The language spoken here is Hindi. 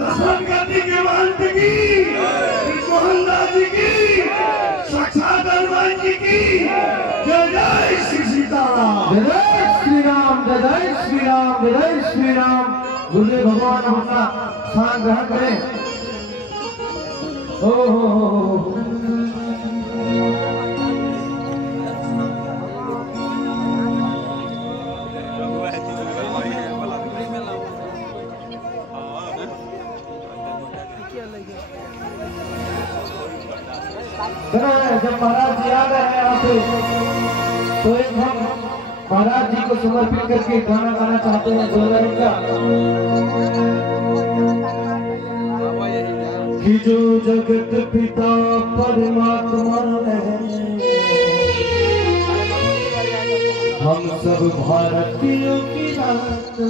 दशरथ गांधी के वाल्ट की, मोहनदास जी की, साक्षात हनुमान जी की जय जय श्री सीताराम। जय श्री राम, जय श्री राम, जय श्री राम। गुरुदेव भगवान अपना स्थान ग्रहण करें। हो जब महाराज जी आ गए हैं यहाँ पे तो एक हम महाराज जी को समर्पित करके गाना गाना चाहते हैं जोरदार का कि जो जगत पिता परमात्मा है, हम सब भारतीयों की रात